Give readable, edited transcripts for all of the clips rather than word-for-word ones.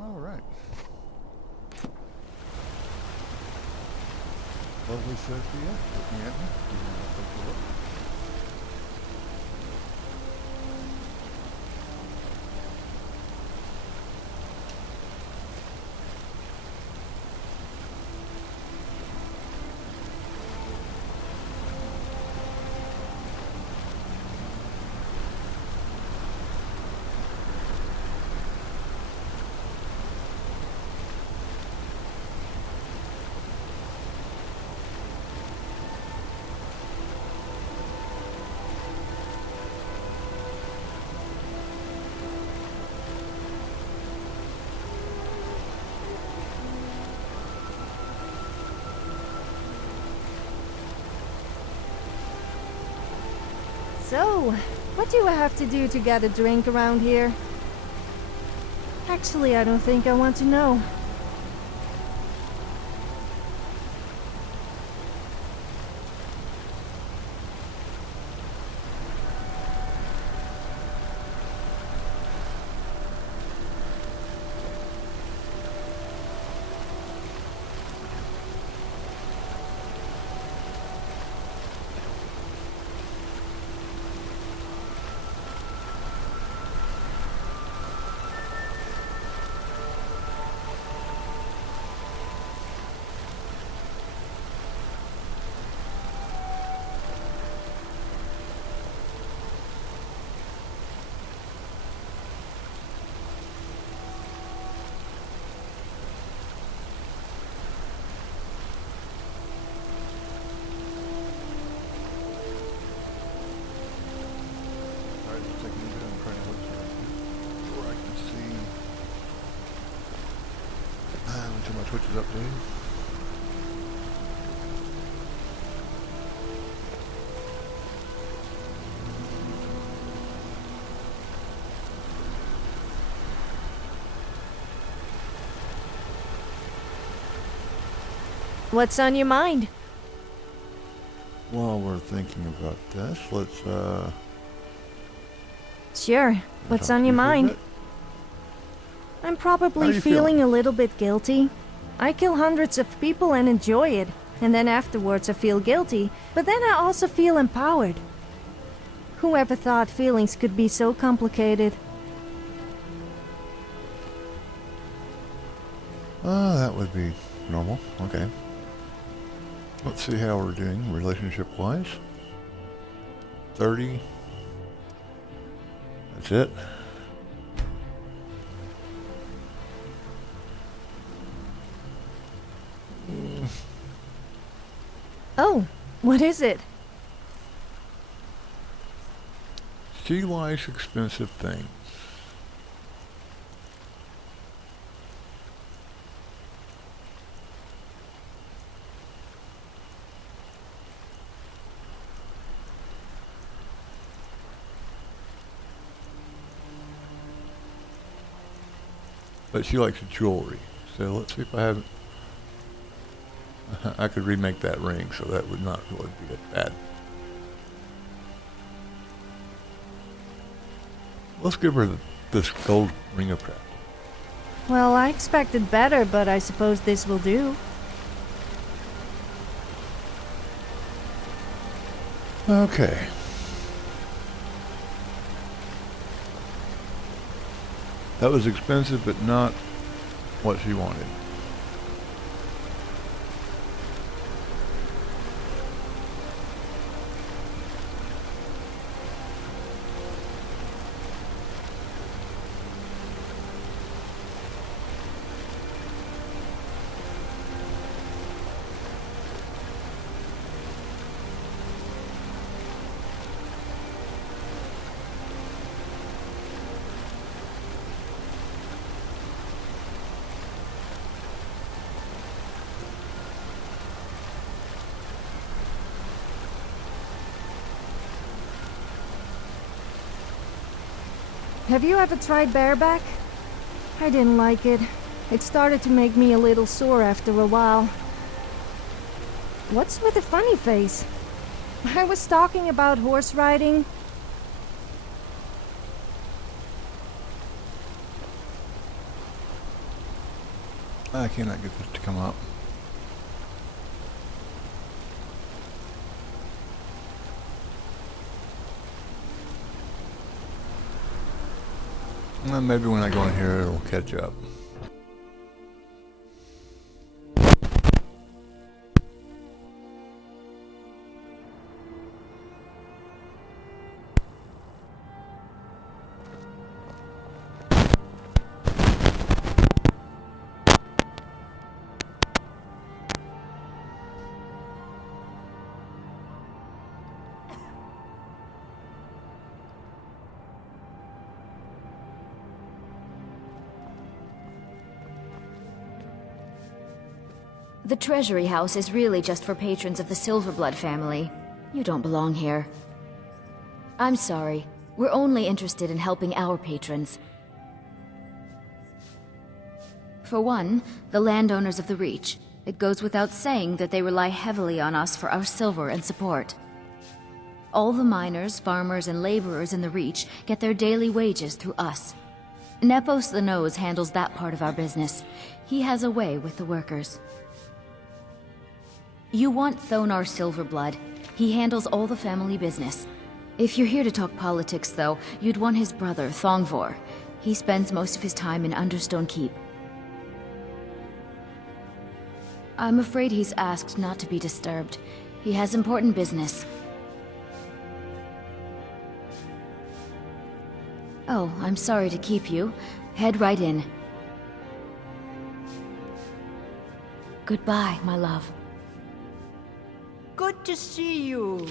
All right. Lovely Sophia looking at me. Giving me a quick look. So, what do I have to do to get a drink around here? Actually, I don't think I want to know. Alright, just taking a bit. I'm trying to look where I can see until my Twitch is updated. What's on your mind? While we're thinking about this, let's Sure. What's talk on to your you for a mind? bit. I'm How probably are you feeling feeling? a little bit guilty. I kill hundreds of people and enjoy it, and then afterwards I feel guilty, but then I also feel empowered. Whoever thought feelings could be so complicated? That would be normal. Okay. Let's see how we're doing relationship-wise. 30. That's it. Oh, what is it? She likes expensive things. But she likes jewelry. So let's see if I haven't. I could remake that ring, so that would not really be bad. Let's give her this gold ring of craft. Well, I expected better, but I suppose this will do. Okay. That was expensive, but not what she wanted. Have you ever tried bareback? I didn't like it. It started to make me a little sore after a while. What's with the funny face? I was talking about horse riding. I cannot get this to come up. Well, maybe when I go in here it'll catch up. The Treasury House is really just for patrons of the Silverblood family. You don't belong here. I'm sorry. We're only interested in helping our patrons. For one, the landowners of the Reach. It goes without saying that they rely heavily on us for our silver and support. All the miners, farmers, and laborers in the Reach get their daily wages through us. Nepos the Nose handles that part of our business. He has a way with the workers. You want Thonar Silverblood. He handles all the family business. If you're here to talk politics, though, you'd want his brother, Thongvor. He spends most of his time in Understone Keep. I'm afraid he's asked not to be disturbed. He has important business. Oh, I'm sorry to keep you. Head right in. Goodbye, my love. Good to see you.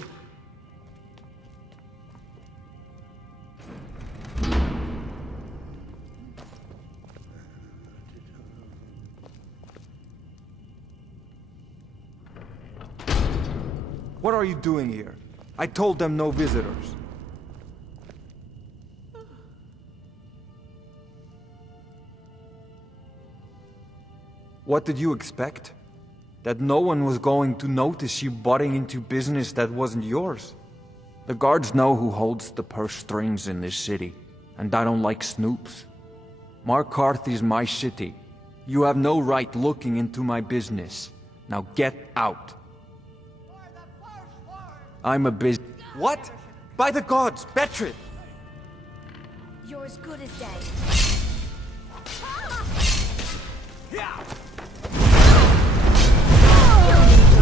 What are you doing here? I told them no visitors. What did you expect? That no one was going to notice you butting into business that wasn't yours? The guards know who holds the purse strings in this city, and I don't like snoops. Markarth is my city. You have no right looking into my business. Now get out. I'm a What? By the gods, Betrid! You're as good as dead.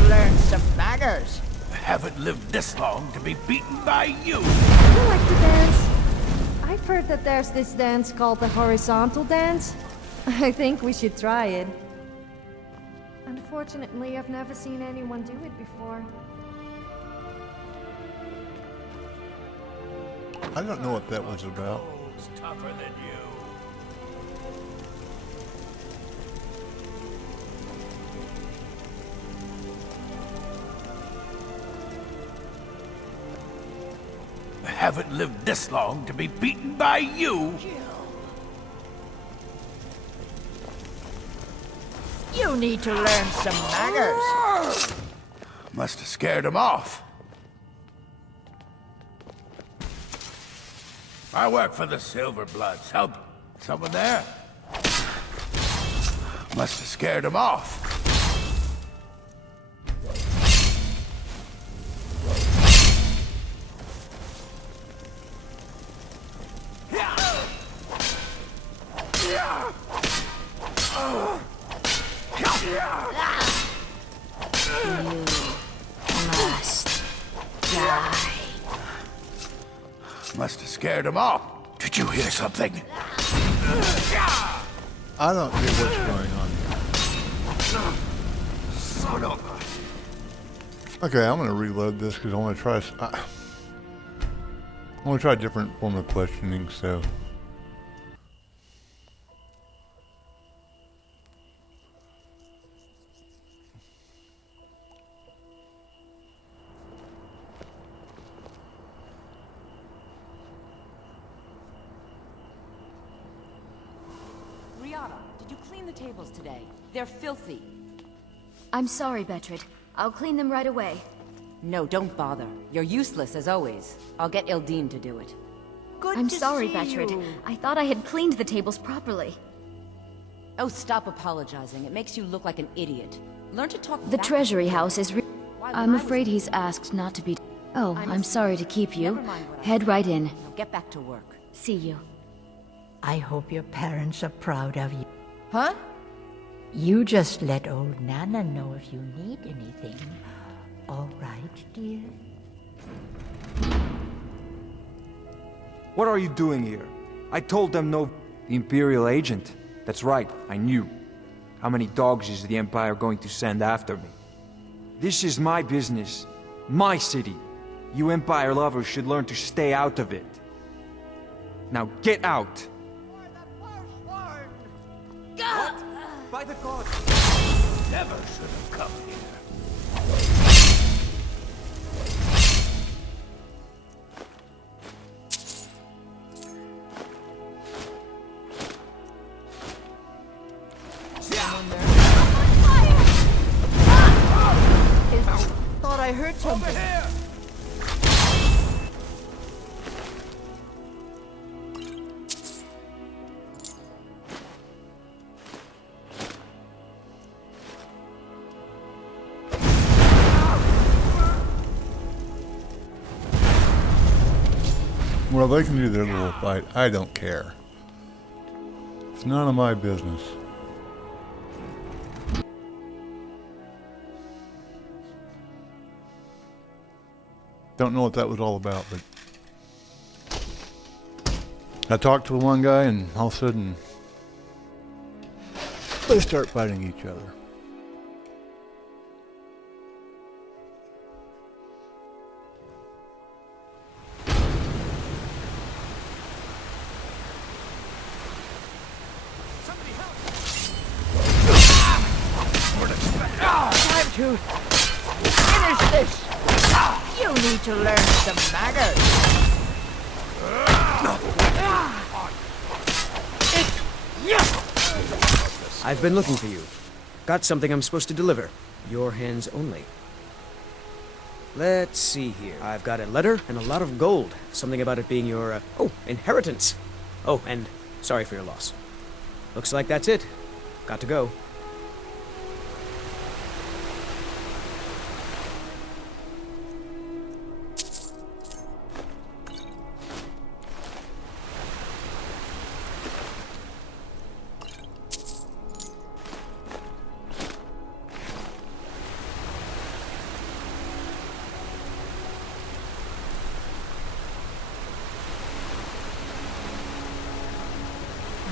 Learn some manners. I haven't lived this long to be beaten by you. You like to dance? I've heard that there's this dance called the horizontal dance. I think we should try it. Unfortunately, I've never seen anyone do it before. I don't know what that was about. It's tougher than you. I haven't lived this long to be beaten by you. You need to learn some manners. Must have scared him off. I work for the Silverbloods. Help someone there? Must have scared him off. Must die. Must have scared him off. Did you hear something? I don't get what's going on here. Son of a... Okay, I'm gonna reload this because I want to try. I want to try a different form of questioning. So. Did you clean the tables today? They're filthy. I'm sorry, Betrid. I'll clean them right away. No, don't bother. You're useless as always. I'll get Ildeen to do it. Good I'm to sorry, see Betrid. you. I thought I had cleaned the tables properly. Oh, stop apologizing. It makes you look like an idiot. Learn to talk The back. Treasury House is Why, when I'm I was- afraid he's asked not to be... Oh, I'm sorry to keep you. Never mind what I Head said. right in. Now get back to work. See you. I hope your parents are proud of you. Huh? You just let old Nana know if you need anything. All right, dear? What are you doing here? I told them no... The Imperial agent. That's right, I knew. How many dogs is the Empire going to send after me? This is my business. My city. You Empire lovers should learn to stay out of it. Now get out! What? By the gods! Never should have come here. Thought I heard something. Over here! Well, they can do their little fight. I don't care. It's none of my business. Don't know what that was all about, but I talked to the one guy and all of a sudden they start fighting each other. Time to finish this. You need to learn some manners. I've been looking for you. Got something I'm supposed to deliver. Your hands only. Let's see here. I've got a letter and a lot of gold. Something about it being your, inheritance. Oh, and sorry for your loss. Looks like that's it. Got to go.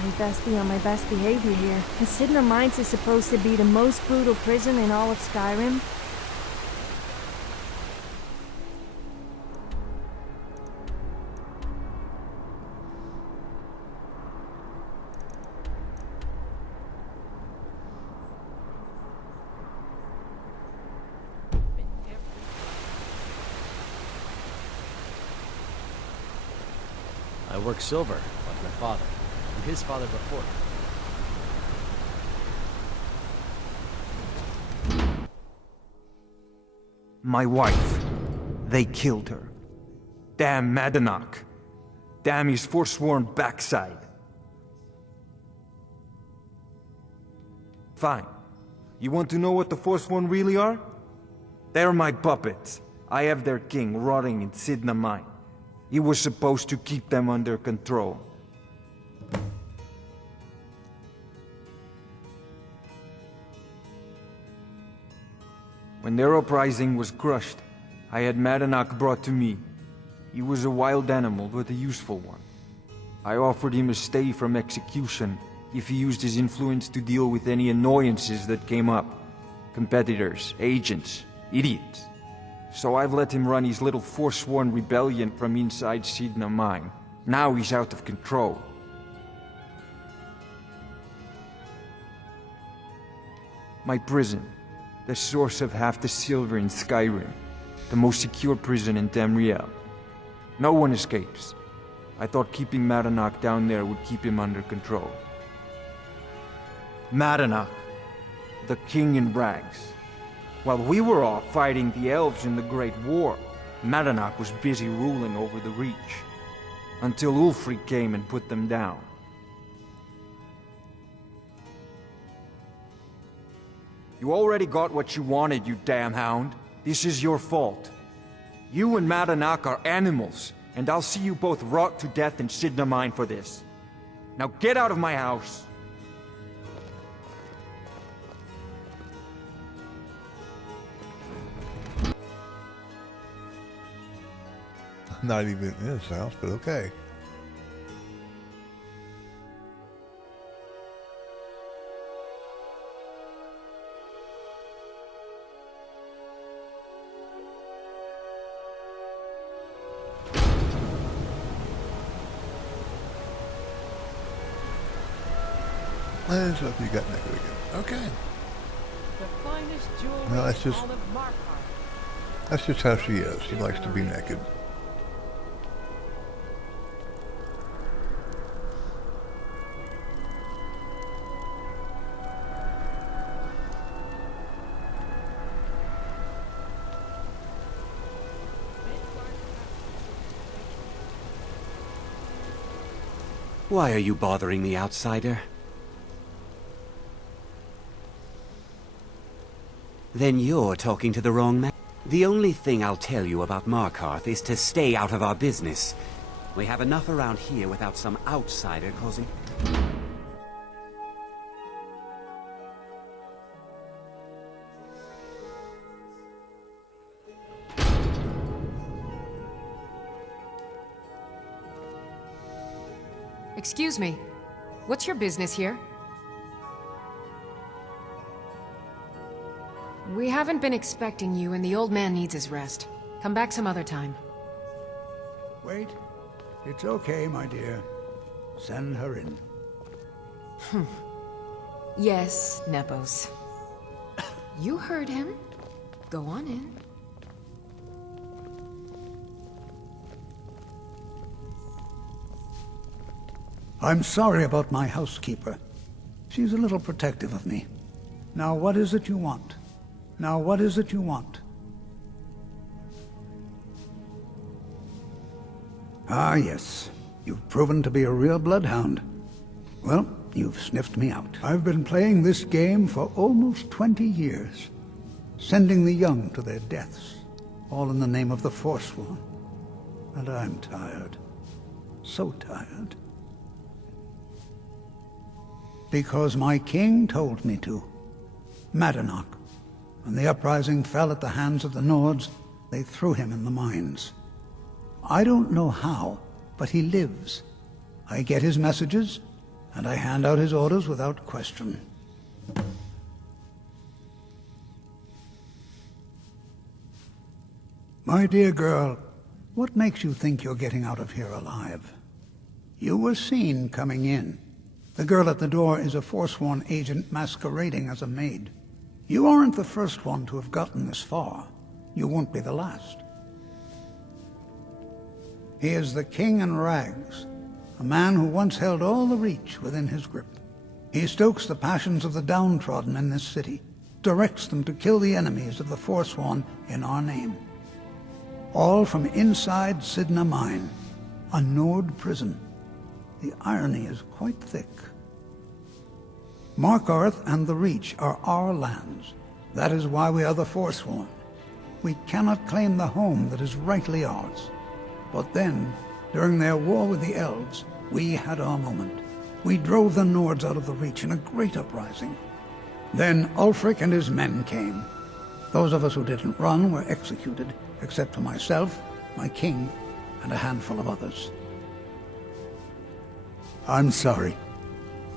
I best be on my best behavior here. Cidhna Mines is supposed to be the most brutal prison in all of Skyrim. I work silver, like my father, and his father before him. My wife. They killed her. Damn Madanach. Damn his forsworn backside. Fine. You want to know what the Forsworn really are? They're my puppets. I have their king rotting in Cidhna Mine. He was supposed to keep them under control. When their uprising was crushed, I had Madanach brought to me. He was a wild animal, but a useful one. I offered him a stay from execution if he used his influence to deal with any annoyances that came up. Competitors, agents, idiots. So I've let him run his little forsworn rebellion from inside Cidhna Mine. Now he's out of control. My prison, the source of half the silver in Skyrim, the most secure prison in Tamriel. No one escapes. I thought keeping Madanach down there would keep him under control. Madanach, the king in rags. While we were off fighting the elves in the Great War, Madanach was busy ruling over the Reach, until Ulfric came and put them down. You already got what you wanted, you damn hound. This is your fault. You and Madanak are animals, and I'll see you both rot to death in Sidna Mine for this. Now get out of my house! Not even in his house, but okay. And so you got naked again. Okay. The finest jewelry Well, that's in just- all of Markarth. That's just how she is. She likes to be naked. Why are you bothering me, outsider? Then you're talking to the wrong man. The only thing I'll tell you about Markarth is to stay out of our business. We have enough around here without some outsider causing... Excuse me. What's your business here? We haven't been expecting you, and the old man needs his rest. Come back some other time. Wait. It's okay, my dear. Send her in. Yes, Nepos. You heard him. Go on in. I'm sorry about my housekeeper. She's a little protective of me. Now, what is it you want? Now, what is it you want? Ah, yes. You've proven to be a real bloodhound. Well, you've sniffed me out. I've been playing this game for almost 20 years, sending the young to their deaths, all in the name of the Forsworn. And I'm tired. So tired. Because my king told me to. Madanak. When the uprising fell at the hands of the Nords, they threw him in the mines. I don't know how, but he lives. I get his messages, and I hand out his orders without question. My dear girl, what makes you think you're getting out of here alive? You were seen coming in. The girl at the door is a Forsworn agent masquerading as a maid. You aren't the first one to have gotten this far. You won't be the last. He is the king in rags, a man who once held all the Reach within his grip. He stokes the passions of the downtrodden in this city, directs them to kill the enemies of the Forsworn in our name. All from inside Sidna Mine, a Nord prison. The irony is quite thick. Markarth and the Reach are our lands. That is why we are the Forsworn. We cannot claim the home that is rightly ours. But then, during their war with the Elves, we had our moment. We drove the Nords out of the Reach in a great uprising. Then Ulfric and his men came. Those of us who didn't run were executed, except for myself, my king, and a handful of others. I'm sorry,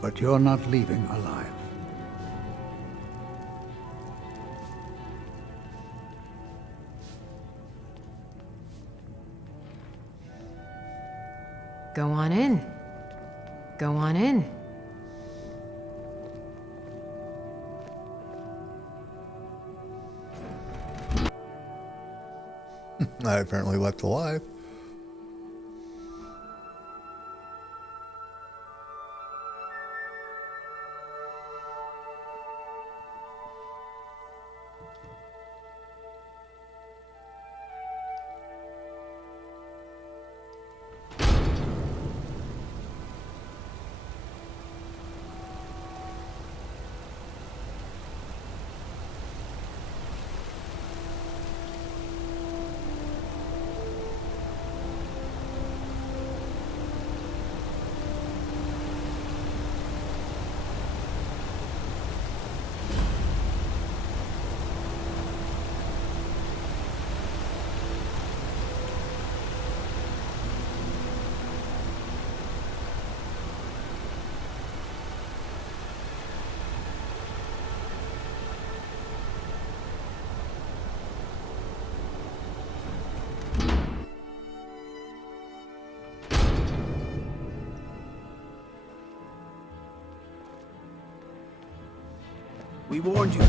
but you're not leaving alive. Go on in. Go on in. I apparently left alive. We warned you,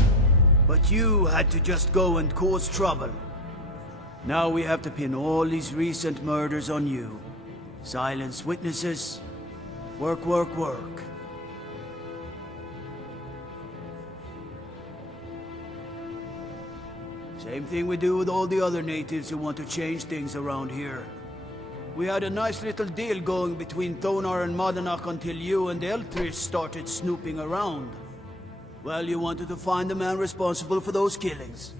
but you had to just go and cause trouble. Now we have to pin all these recent murders on you. Silence witnesses. Work, work, work. Same thing we do with all the other natives who want to change things around here. We had a nice little deal going between Thonar and Madanach until you and Eltrish started snooping around. Well, you wanted to find the man responsible for those killings.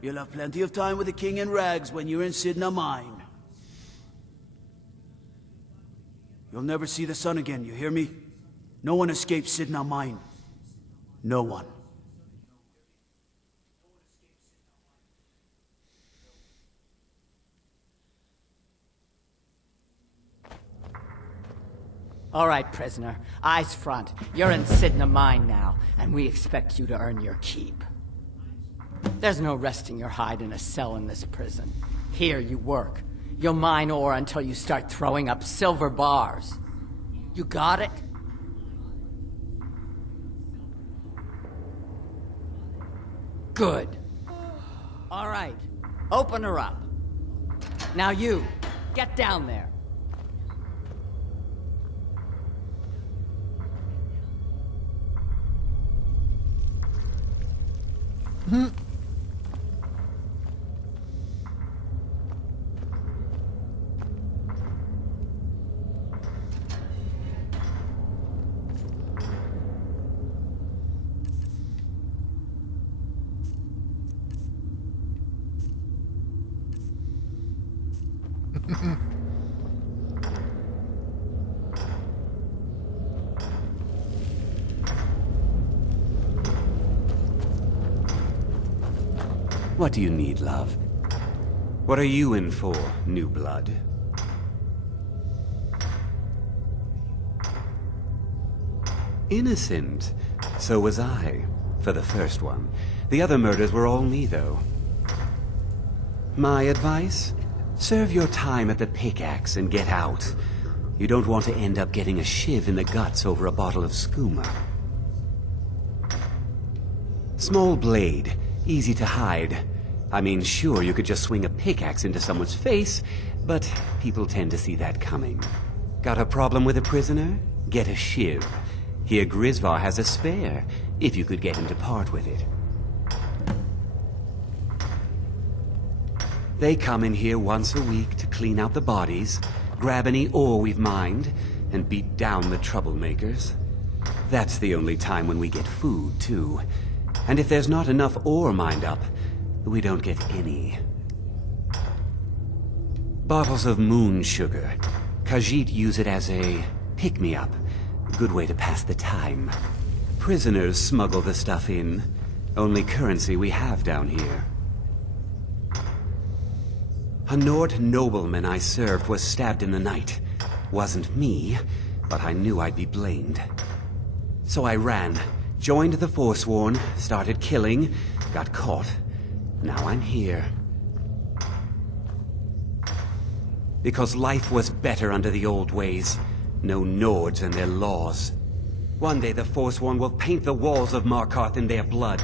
You'll have plenty of time with the king in rags when you're in Sidna Mine. You'll never see the sun again, you hear me? No one escapes Sidna Mine. No one. All right, prisoner. Eyes front. You're in Sidna Mine now, and we expect you to earn your keep. There's no resting your hide in a cell in this prison. Here you work. You'll mine ore until you start throwing up silver bars. You got it? Good. All right. Open her up. Now you, get down there. What do you need, love? What are you in for, new blood? Innocent. So was I, for the first one. The other murders were all me, though. My advice? Serve your time at the pickaxe and get out. You don't want to end up getting a shiv in the guts over a bottle of skooma. Small blade, easy to hide. I mean, sure, you could just swing a pickaxe into someone's face, but people tend to see that coming. Got a problem with a prisoner? Get a shiv. Here Grisvar has a spare, if you could get him to part with it. They come in here once a week to clean out the bodies, grab any ore we've mined, and beat down the troublemakers. That's the only time when we get food, too. And if there's not enough ore mined up, we don't get any. Bottles of moon sugar. Khajiit use it as a pick-me-up. Good way to pass the time. Prisoners smuggle the stuff in. Only currency we have down here. A Nord nobleman I served was stabbed in the night. Wasn't me, but I knew I'd be blamed. So I ran, joined the Forsworn, started killing, got caught. Now I'm here. Because life was better under the old ways. No Nords and their laws. One day the Forsworn will paint the walls of Markarth in their blood.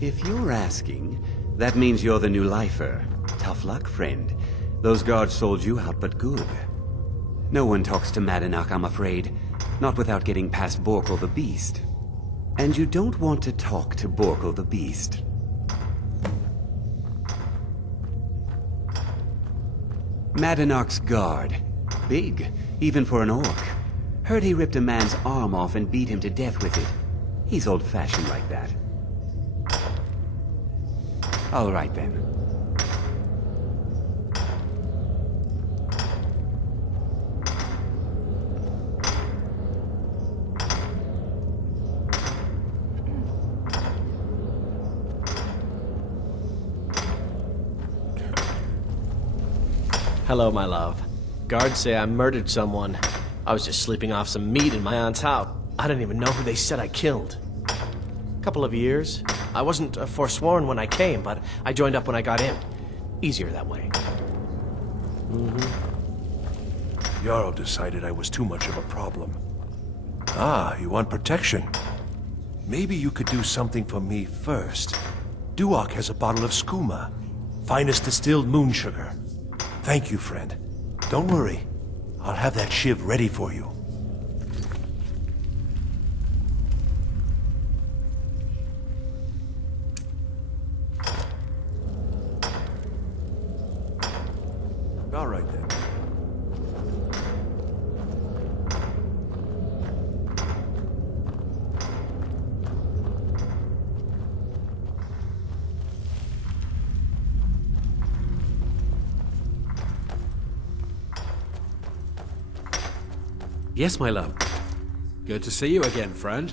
If you're asking, that means you're the new lifer. Tough luck, friend. Those guards sold you out, but good. No one talks to Madanach, I'm afraid. Not without getting past Borkul the Beast. And you don't want to talk to Borkul the Beast. Madanach's guard. Big, even for an orc. Heard he ripped a man's arm off and beat him to death with it. He's old-fashioned like that. All right, then. Hello, my love. Guards say I murdered someone. I was just sleeping off some meat in my aunt's house. I didn't even know who they said I killed. Couple of years. I wasn't forsworn when I came, but I joined up when I got in. Easier that way. Jarl decided I was too much of a problem. Ah, you want protection? Maybe you could do something for me first. Duok has a bottle of skooma, finest distilled moon sugar. Thank you, friend. Don't worry. I'll have that shiv ready for you. All right then. Yes, my love. Good to see you again, friend.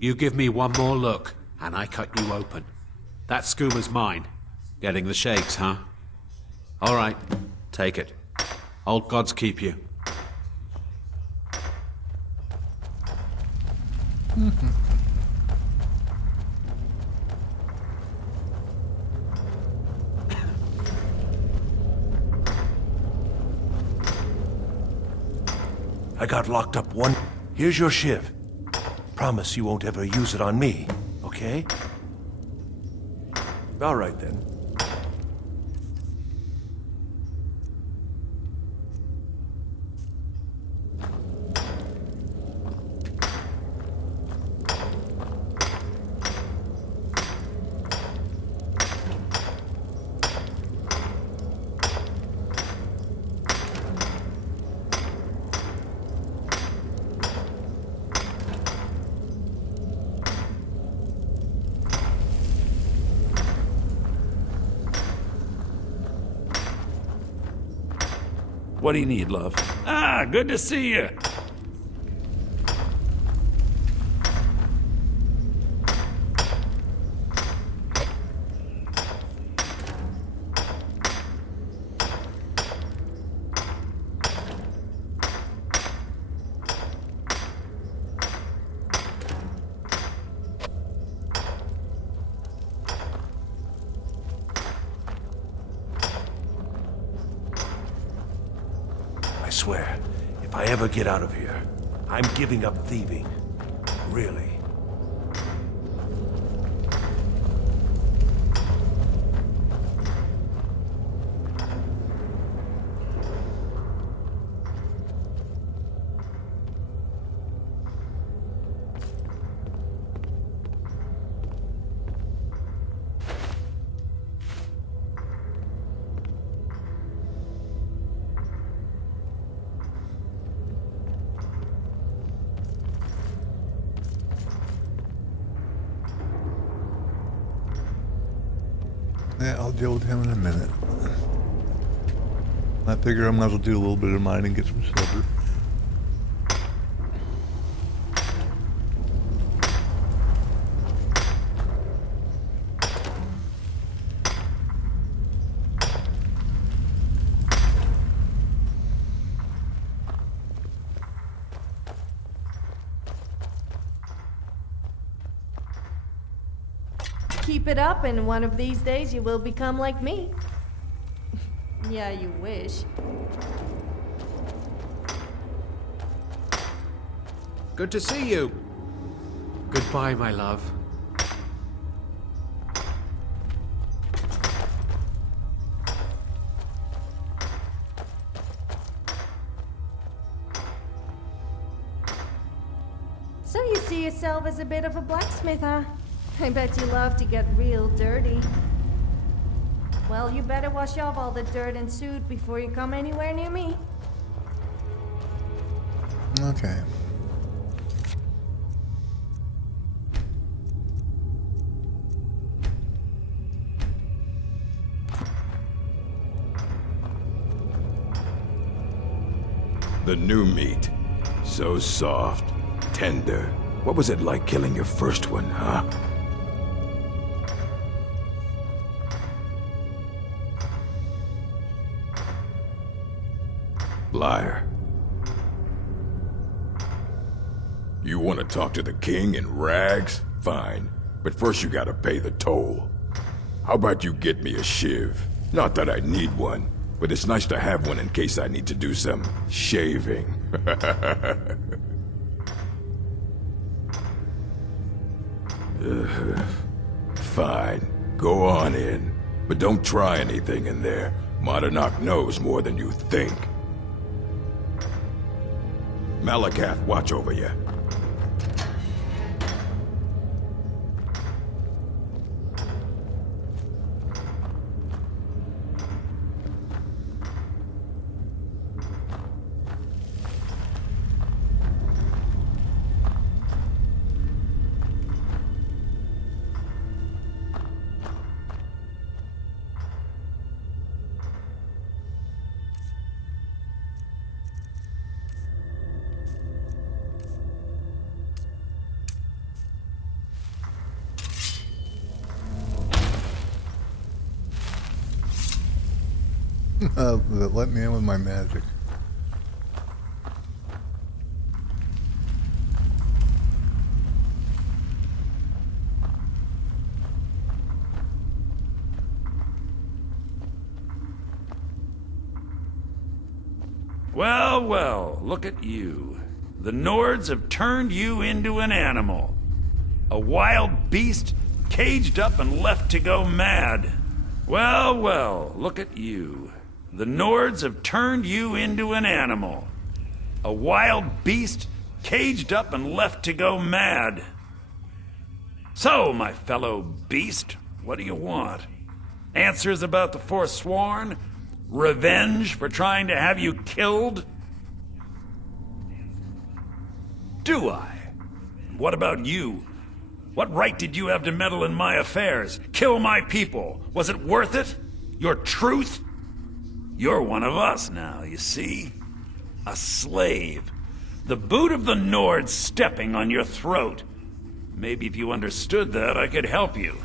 You give me one more look, and I cut you open. That skooma's mine. Getting the shakes, huh? All right, take it. Old gods keep you. I got locked up one... Here's your shiv. Promise you won't ever use it on me, okay? All right then. What do you need, love? Ah, good to see you. I swear, if I ever get out of here, I'm giving up thieving. Really. Yeah, I'll deal with him in a minute. I figure I might as well do a little bit of mining and get some silver. Keep it up, and one of these days you will become like me. Yeah, you wish. Good to see you. Goodbye, my love. So you see yourself as a bit of a blacksmith, huh? I bet you love to get real dirty. Well, you better wash off all the dirt and soot before you come anywhere near me. Okay. The new meat. So soft, tender. What was it like killing your first one, huh? Liar. You want to talk to the king in rags? Fine. But first you gotta pay the toll. How about you get me a shiv? Not that I need one, but it's nice to have one in case I need to do some shaving. Fine. Go on in. But don't try anything in there. Madanak knows more than you think. Malakath, watch over you. Let me in with my magic. Well, well, look at you. The Nords have turned you into an animal. A wild beast, caged up and left to go mad. Well, well, look at you. The Nords have turned you into an animal. A wild beast, caged up and left to go mad. So, my fellow beast, what do you want? Answers about the Forsworn? Revenge for trying to have you killed? Do I? What about you? What right did you have to meddle in my affairs? Kill my people? Was it worth it? Your truth? You're one of us now, you see? A slave. The boot of the Nord stepping on your throat. Maybe if you understood that, I could help you.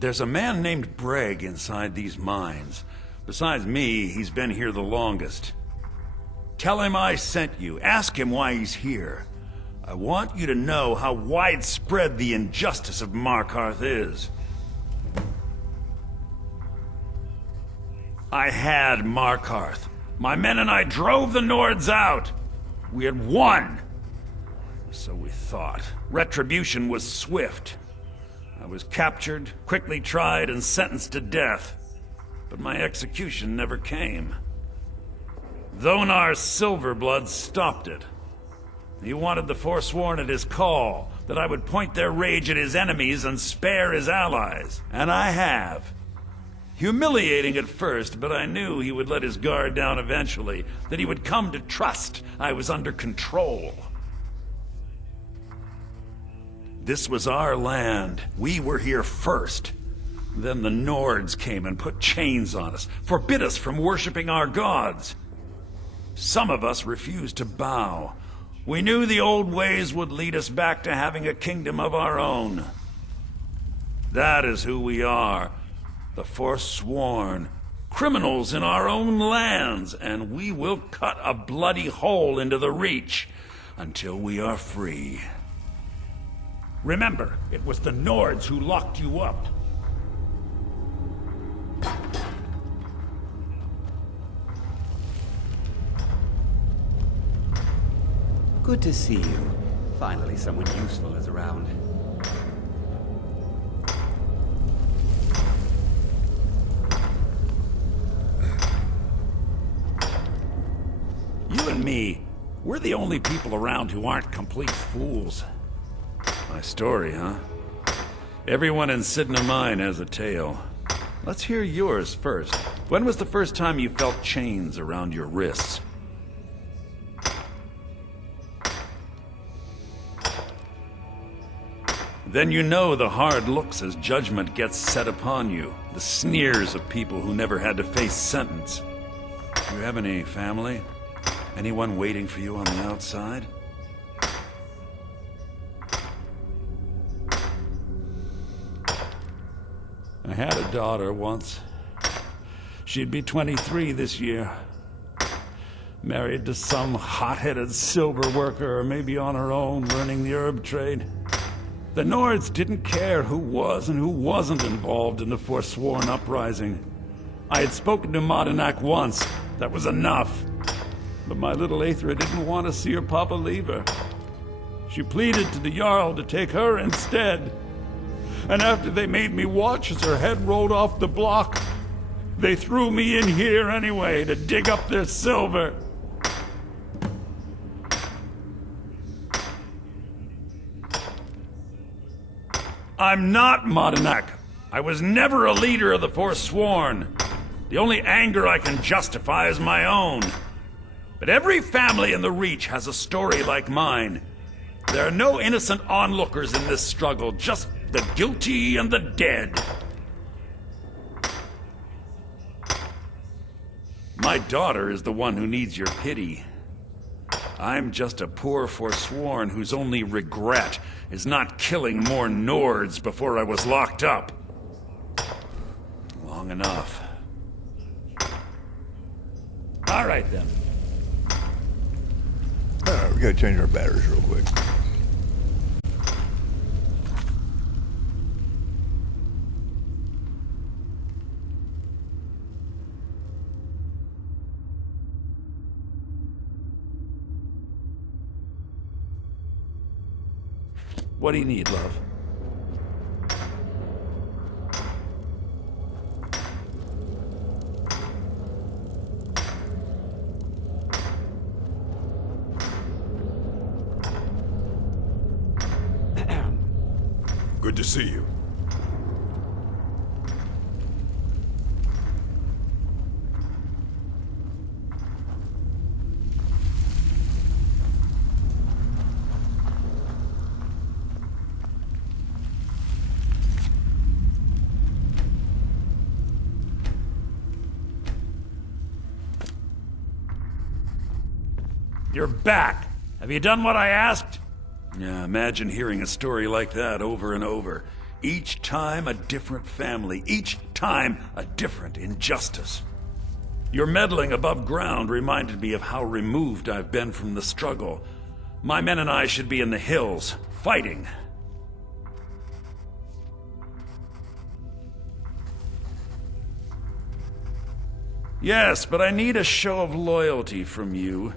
There's a man named Breg inside these mines. Besides me, he's been here the longest. Tell him I sent you. Ask him why he's here. I want you to know how widespread the injustice of Markarth is. I had Markarth. My men and I drove the Nords out. We had won. So we thought. Retribution was swift. I was captured, quickly tried, and sentenced to death. But my execution never came. Dhonar's Silverblood stopped it. He wanted the Forsworn at his call, that I would point their rage at his enemies and spare his allies. And I have. Humiliating at first, but I knew he would let his guard down eventually, that he would come to trust I was under control. This was our land. We were here first. Then the Nords came and put chains on us, forbid us from worshipping our gods. Some of us refused to bow. We knew the old ways would lead us back to having a kingdom of our own. That is who we are. The Forsworn. Criminals in our own lands, and we will cut a bloody hole into the Reach until we are free. Remember, it was the Nords who locked you up. Good to see you. Finally, someone useful is around. You and me, we're the only people around who aren't complete fools. My story, huh? Everyone in Sidna Mine has a tale. Let's hear yours first. When was the first time you felt chains around your wrists? Then you know the hard looks as judgment gets set upon you. The sneers of people who never had to face sentence. Do you have any family? Anyone waiting for you on the outside? I had a daughter once. She'd be 23 this year. Married to some hot-headed silver worker, or maybe on her own, learning the herb trade. The Nords didn't care who was and who wasn't involved in the Forsworn uprising. I had spoken to Madanak once. That was enough. But my little Aethra didn't want to see her papa leave her. She pleaded to the Jarl to take her instead. And after they made me watch as her head rolled off the block, they threw me in here anyway to dig up their silver. I'm not Modenak. I was never a leader of the Forsworn. The only anger I can justify is my own. But every family in the Reach has a story like mine. There are no innocent onlookers in this struggle, just the guilty and the dead. My daughter is the one who needs your pity. I'm just a poor Forsworn whose only regret is not killing more Nords before I was locked up. Long enough. All right, then. Alright, we gotta change our batteries real quick. What do you need, love? Good to see you. You're back. Have you done what I asked? Yeah, imagine hearing a story like that over and over. Each time a different family, each time a different injustice. Your meddling above ground reminded me of how removed I've been from the struggle. My men and I should be in the hills, fighting. Yes, but I need a show of loyalty from you.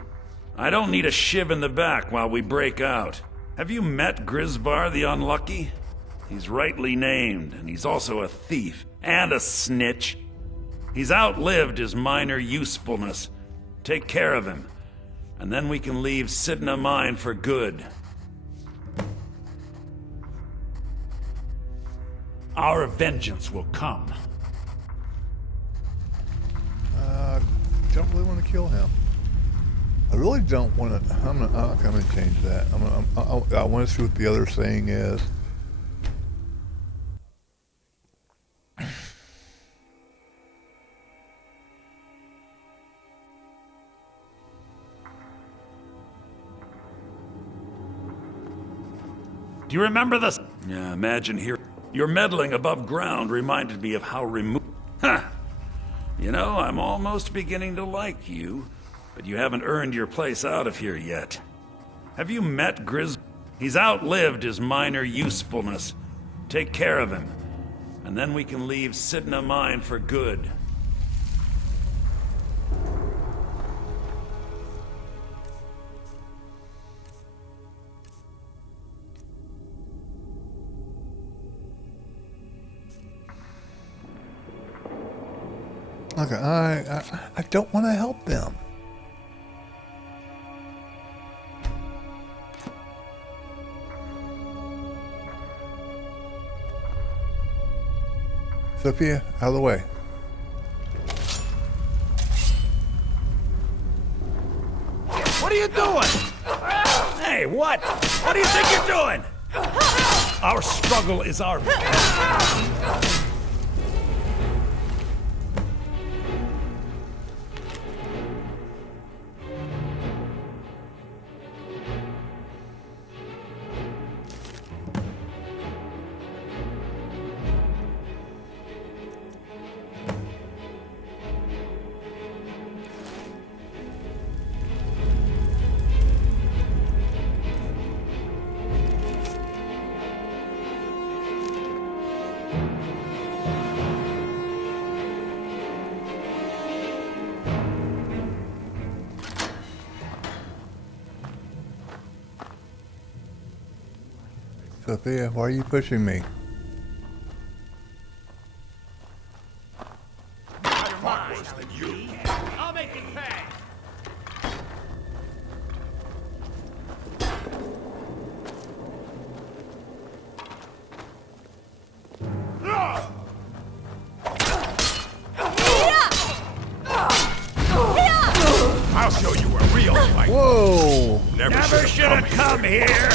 I don't need a shiv in the back while we break out. Have you met Grisvar the Unlucky? He's rightly named, and he's also a thief and a snitch. He's outlived his minor usefulness. Take care of him, and then we can leave Sidna Mine for good. Our vengeance will come. Don't really want to kill him. I really don't want to. I'm gonna change that. I want to see what the other saying is. Do you remember this? Yeah, imagine here. Your meddling above ground reminded me of how removed. Huh. You know, I'm almost beginning to like you, but you haven't earned your place out of here yet. Have you met Grizz? He's outlived his minor usefulness. Take care of him, and then we can leave Sidna Mine for good. Okay, I don't want to help them. Sophia, out of the way. What are you doing? Hey, what? What do you think you're doing? Our struggle is our... Sophia, why are you pushing me? Worse than you. I'll make it pay. I'll show you a real fight. Whoa! Never should have come here.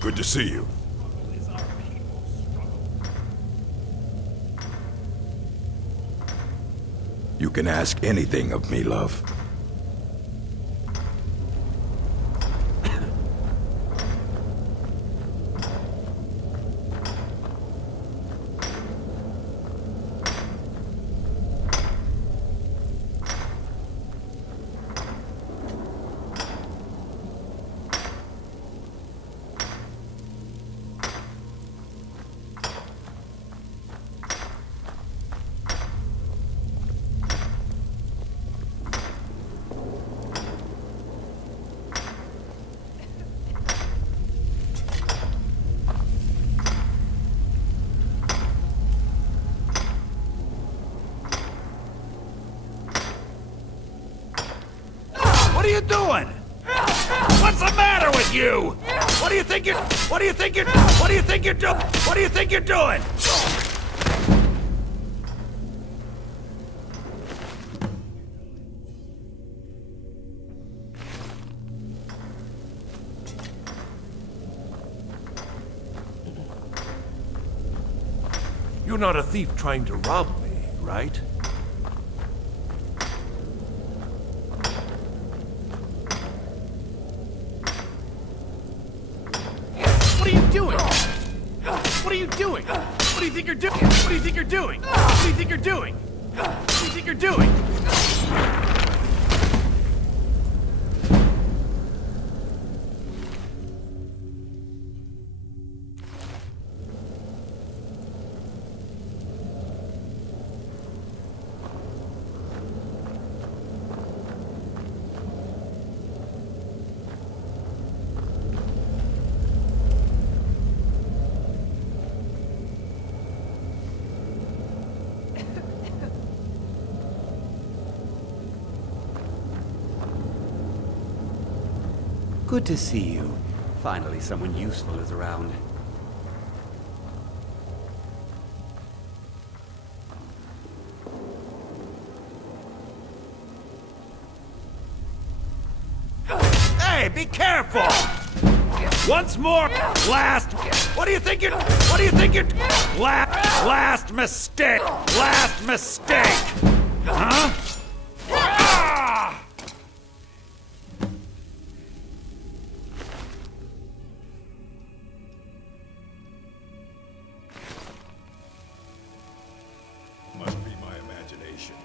Good to see you. You can ask anything of me, love. What are you doing? What's the matter with you? What do you think you're doing? What do you think you're doing? You're not a thief trying to rob me, right? What are you doing? What are you doing? What do you think you're doing? What do you think you're doing? What do you think you're doing? What do you think you're doing? Good to see you. Finally, someone useful is around. Hey, be careful! Once more, last. What do you think you're? Last mistake. Last mistake. Huh? Ah! Must be my imagination.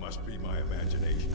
Must be my imagination.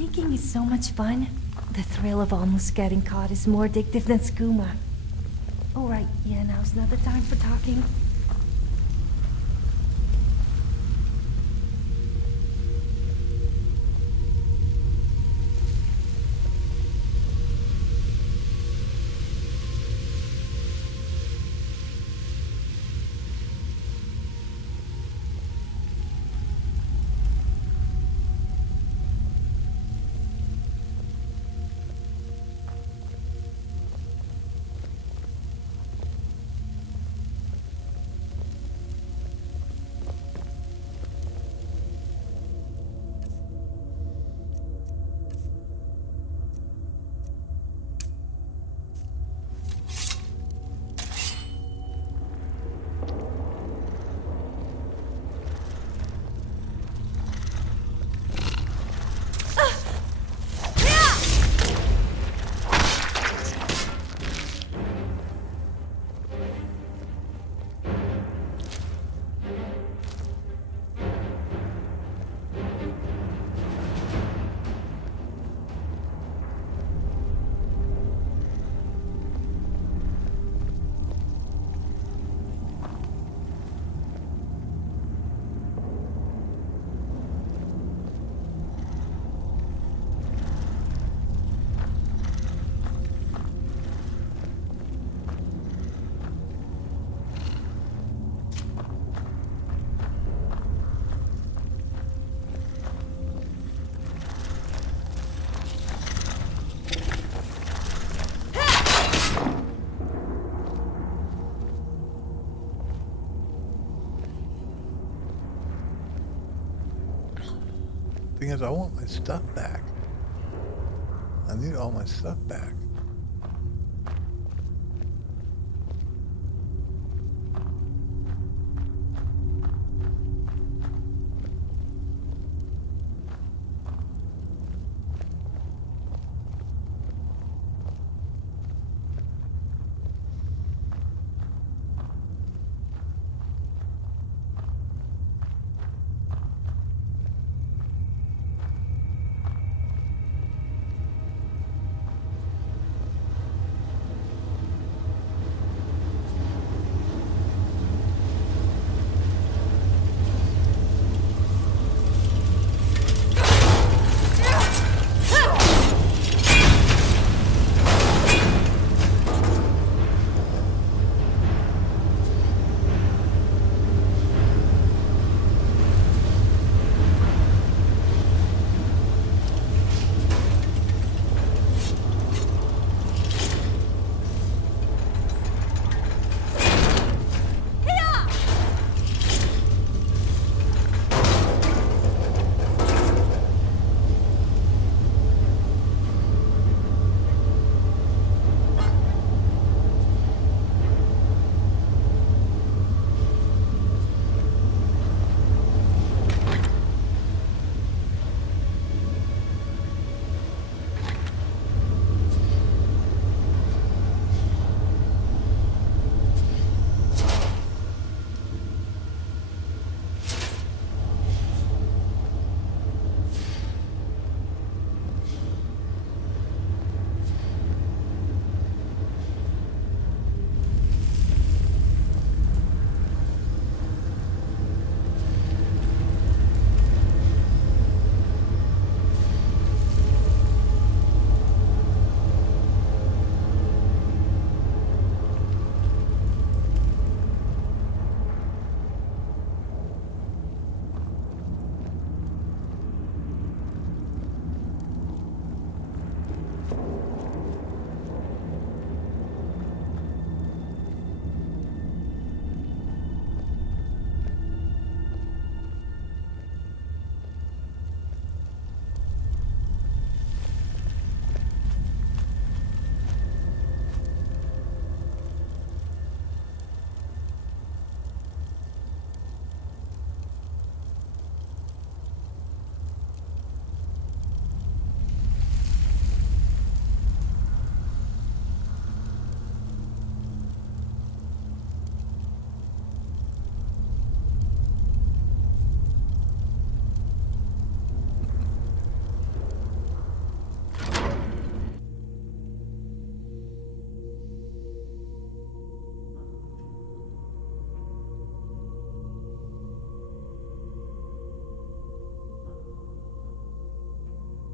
Sneaking is so much fun. The thrill of almost getting caught is more addictive than skooma. Oh right, yeah, now's not the time for talking. Thing is, I want my stuff back. I need all my stuff back.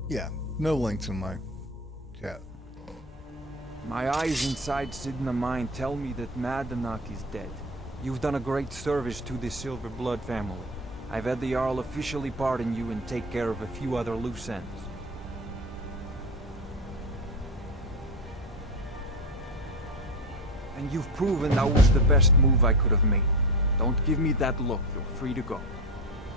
Yeah, no links in my chat. My eyes inside Sidna Mine tell me that Madanach is dead. You've done a great service to the Silver Blood family. I've had the Jarl officially pardon you and take care of a few other loose ends. And you've proven that was the best move I could have made. Don't give me that look, you're free to go.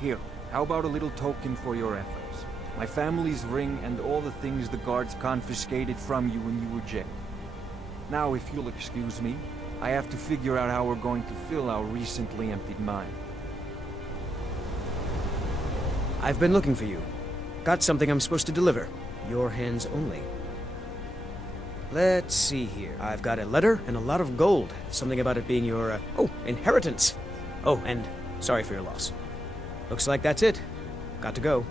Here, how about a little token for your efforts? My family's ring and all the things the guards confiscated from you when you were jailed. Now, if you'll excuse me, I have to figure out how we're going to fill our recently emptied mine. I've been looking for you. Got something I'm supposed to deliver. Your hands only. Let's see here. I've got a letter and a lot of gold. Something about it being your, inheritance. Oh, and sorry for your loss. Looks like that's it. Got to go.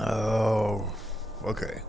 Oh, okay.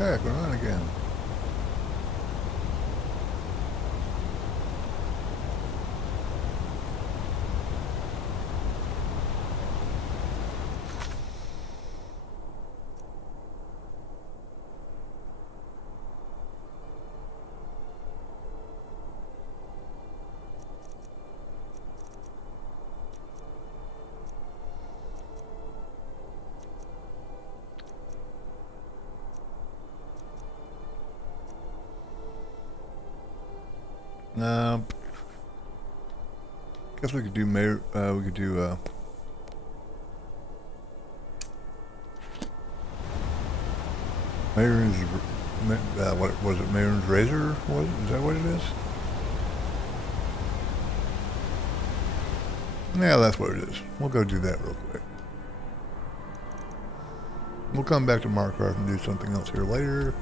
Okay, going on again. Guess we could do Mayor's, what was it, Mayor's Razor? Is that what it is? Yeah, that's what it is. We'll go do that real quick. We'll come back to Markarth and do something else here later.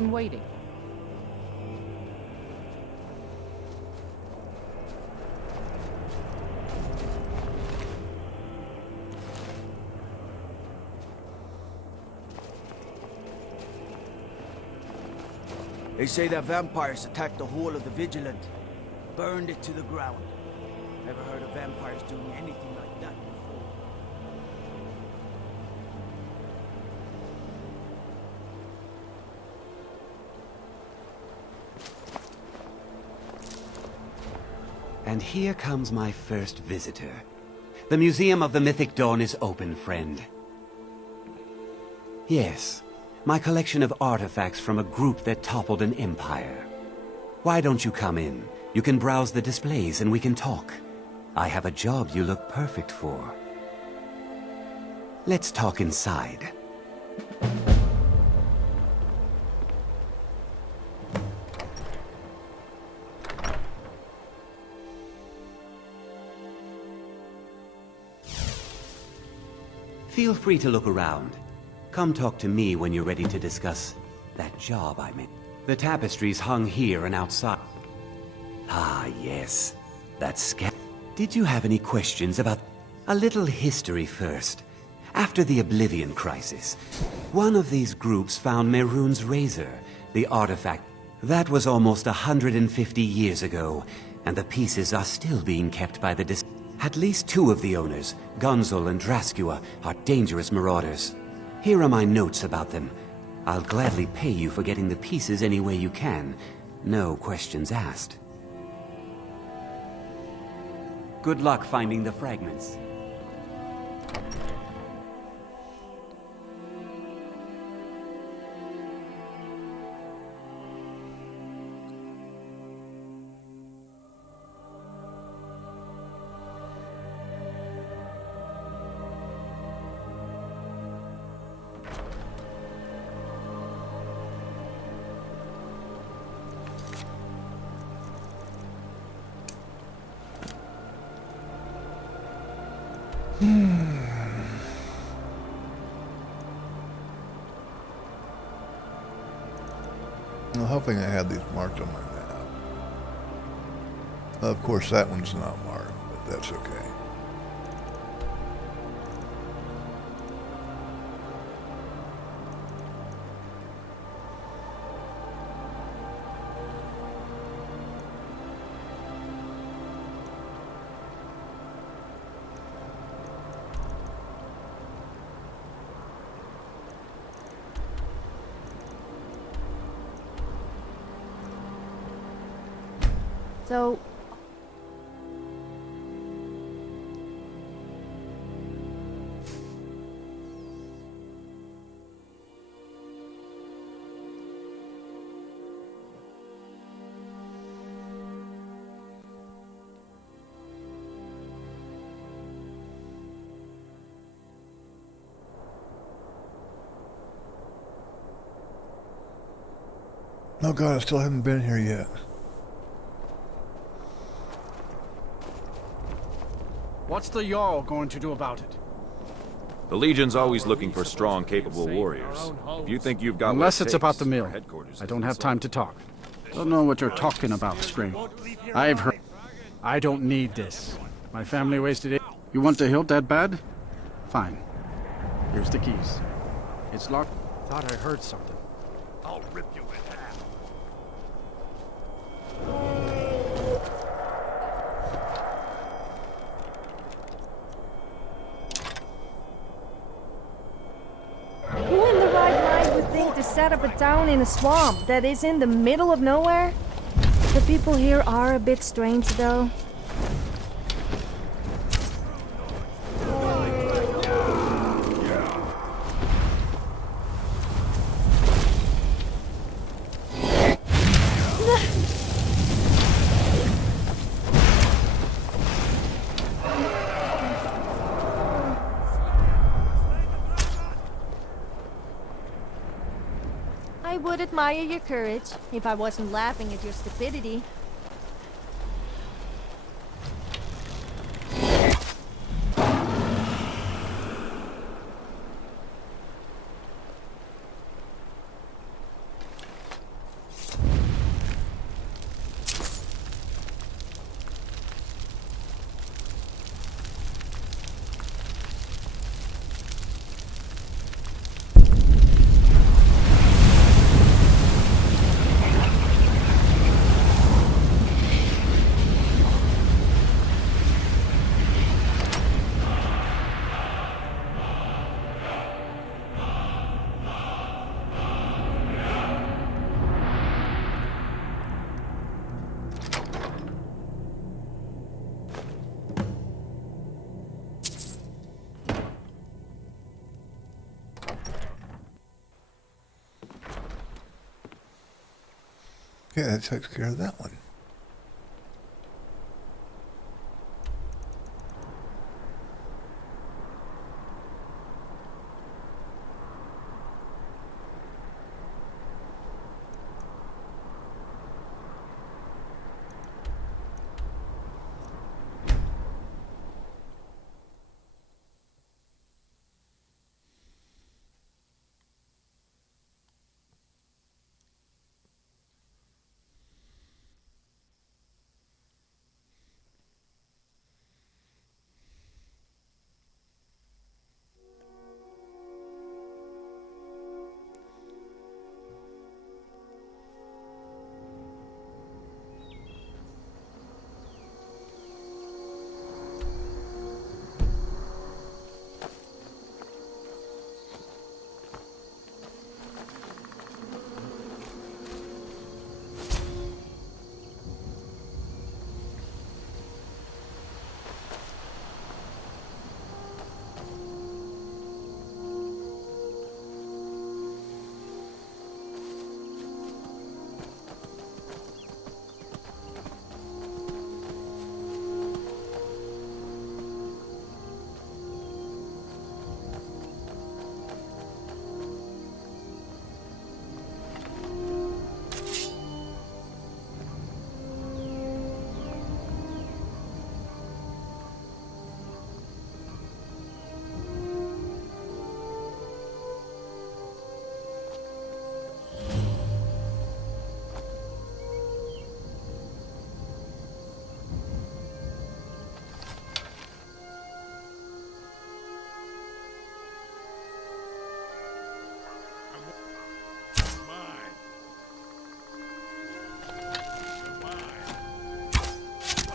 I'm waiting. They say that vampires attacked the whole of the Vigilant, burned it to the ground. Never heard of vampires doing anything like that before. And here comes my first visitor. The Museum of the Mythic Dawn is open, friend. Yes, my collection of artifacts from a group that toppled an empire. Why don't you come in? You can browse the displays and we can talk. I have a job you look perfect for. Let's talk inside. Feel free to look around. Come talk to me when you're ready to discuss that job I made. The tapestries hung here and outside. Ah, yes. That's Did you have any questions about... A little history first. After the Oblivion Crisis, one of these groups found Mehrunes' razor, the artifact. That was almost 150 years ago, and the pieces are still being kept by the At least two of the owners, Gunzel and Draskua, are dangerous marauders. Here are my notes about them. I'll gladly pay you for getting the pieces any way you can. No questions asked. Good luck finding the fragments. I'm hoping I had these marked on my map. Of course, that one's not marked, but that's okay. So... Oh god, I still haven't been here yet. What's the Jarl going to do about it? The Legion's always looking for strong, capable warriors. If you think you've got Unless what it it's about takes, the mill. our headquarters I is don't in have Seoul. time to talk. Don't know what you're talking about, Scream. I've heard. I don't need this. My family wasted it. You want the hilt that bad? Fine. Here's the keys. It's locked. Thought I heard something. I'll rip you in half. Who in the right mind would think to set up a town in a swamp that is in the middle of nowhere? The people here are a bit strange, though. I would admire your courage, if I wasn't laughing at your stupidity. Okay, that takes care of that one.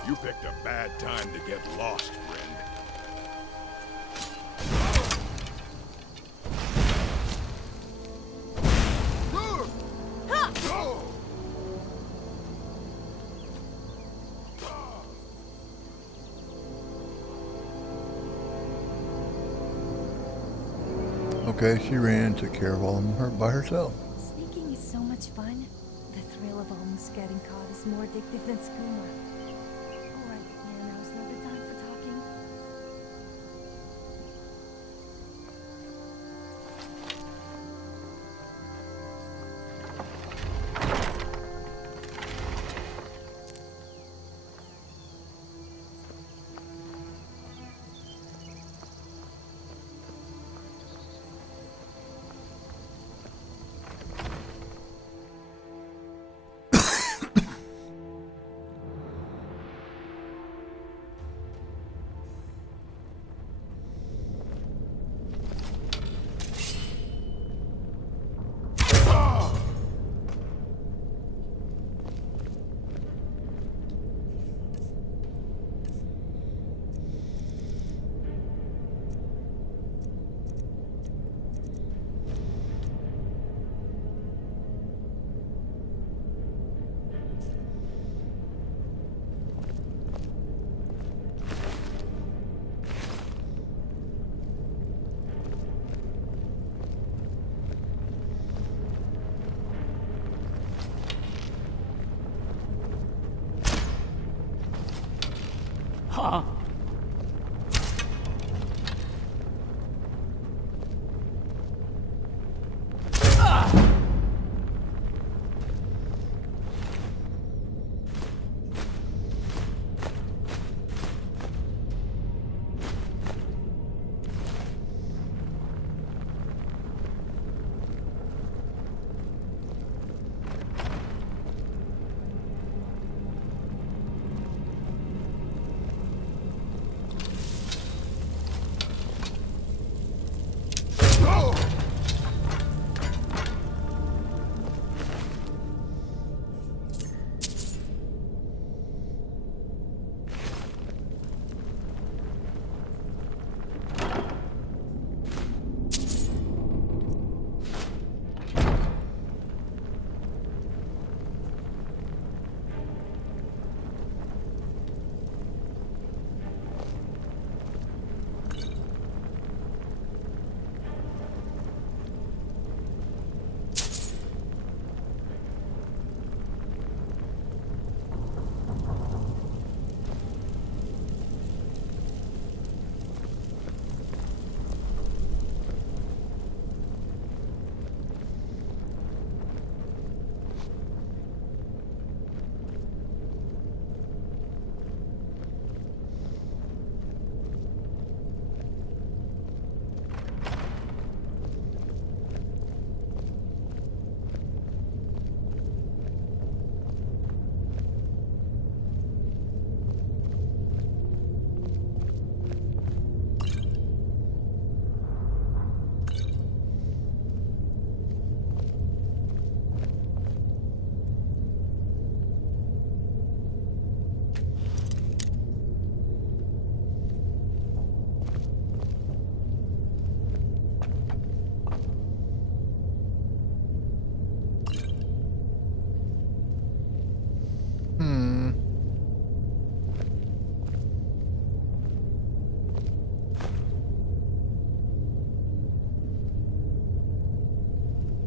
You picked a bad time to get lost, friend. Okay, she ran and took care of all of them by herself. Sneaking is so much fun. The thrill of almost getting caught is more addictive than skooma. Alright, yeah, now's not the time for talking. Huh?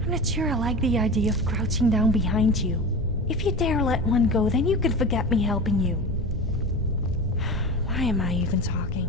I'm not sure I like the idea of crouching down behind you. If you dare let one go, then you can forget me helping you. Why am I even talking?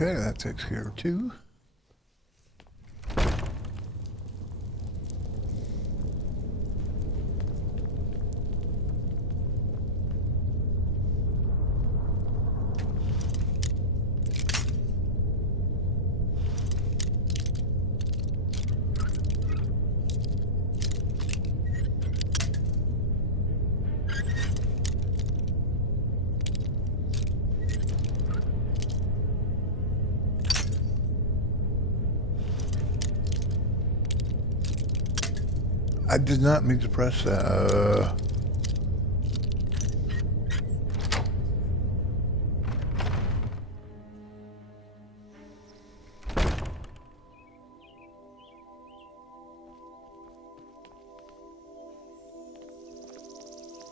Okay, that takes care of 2. I did not mean to press that.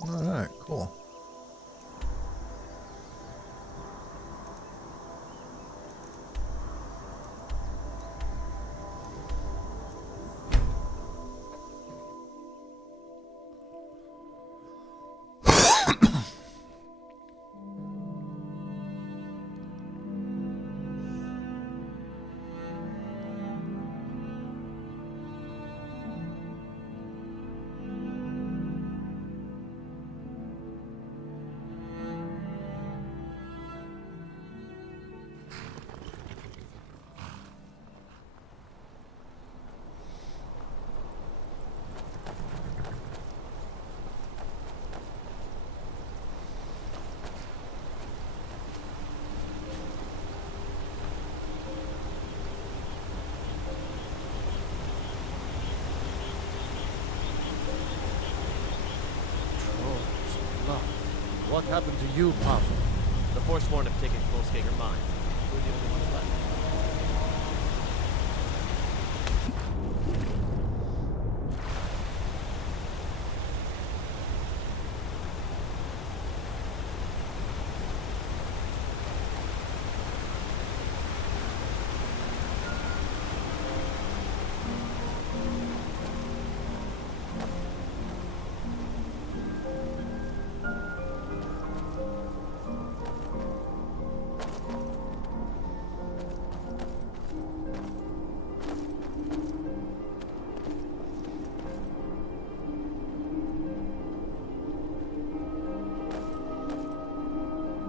All right, cool. What happened to you, Papa? The Forsworn have taken Volskager mine. We're the only ones left.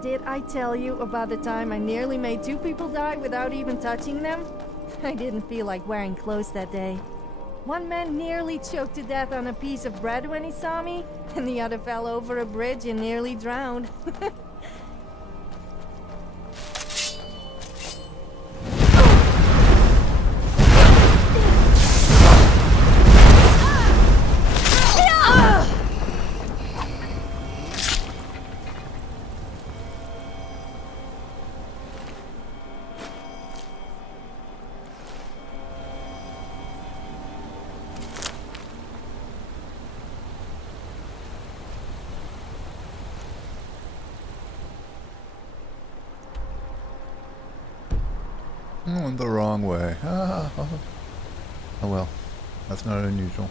Did I tell you about the time I nearly made 2 people die without even touching them? I didn't feel like wearing clothes that day. One man nearly choked to death on a piece of bread when he saw me, and the other fell over a bridge and nearly drowned. Went the wrong way. Oh well, that's not unusual.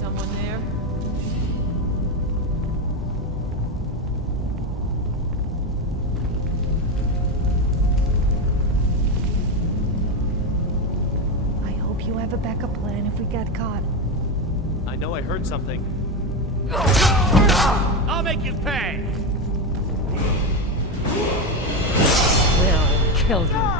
Someone there? I hope you have a backup plan if we get caught. I know I heard something. I'll make you pay! We'll kill you.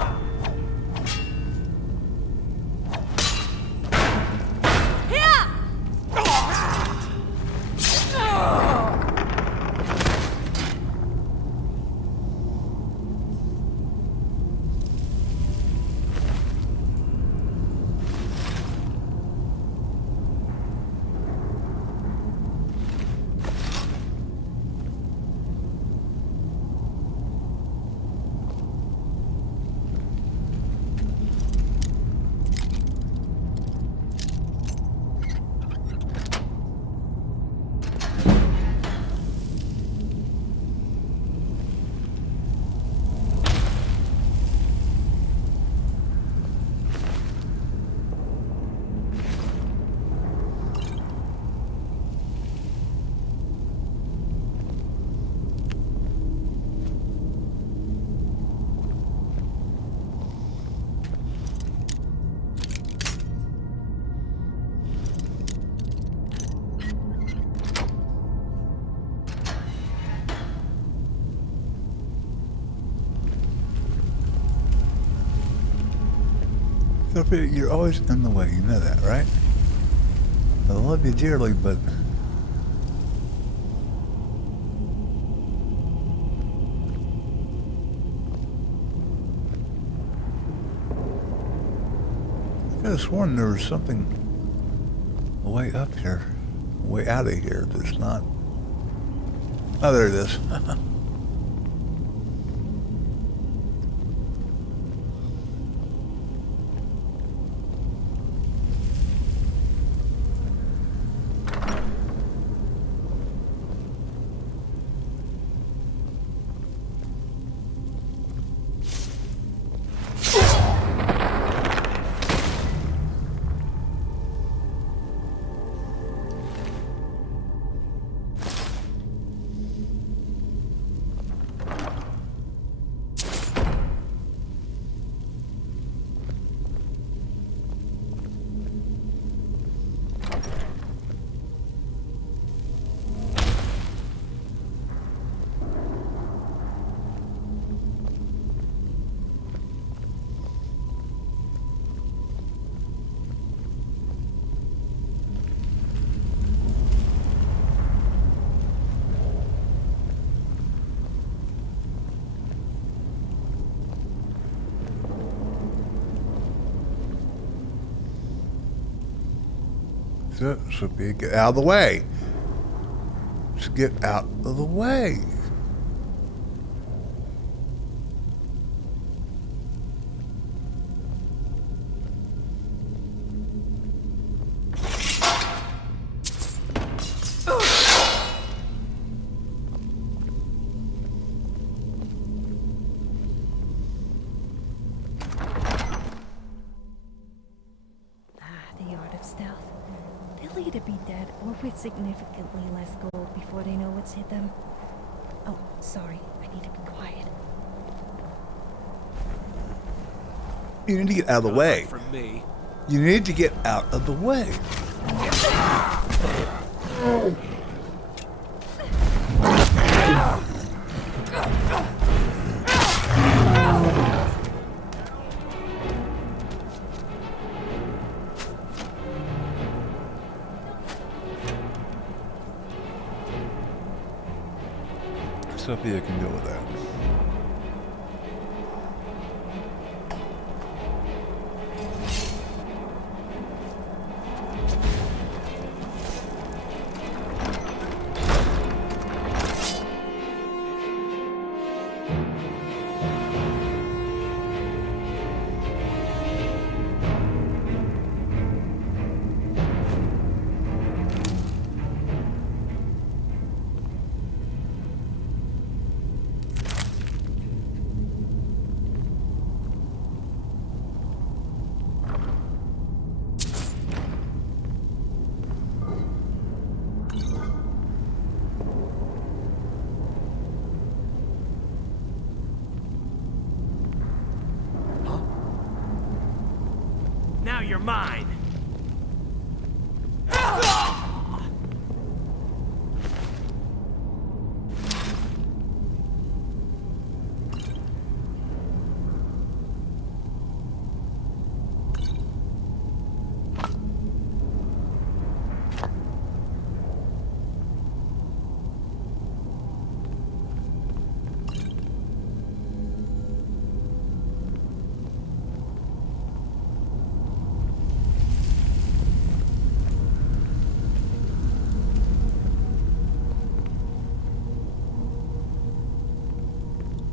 Sophie, you're always in the way, you know that, right? I love you dearly, but... I could have sworn there was something way up here, way out of here that's not... Oh, there it is. Sophia, get out of the way. Just get out of the way. They'll either be dead or with significantly less gold before they know what's hit them. Oh, sorry. I need to be quiet. You need to get out of the way. From me. You need to get out of the way. Sophia can deal with that. Now you're mine.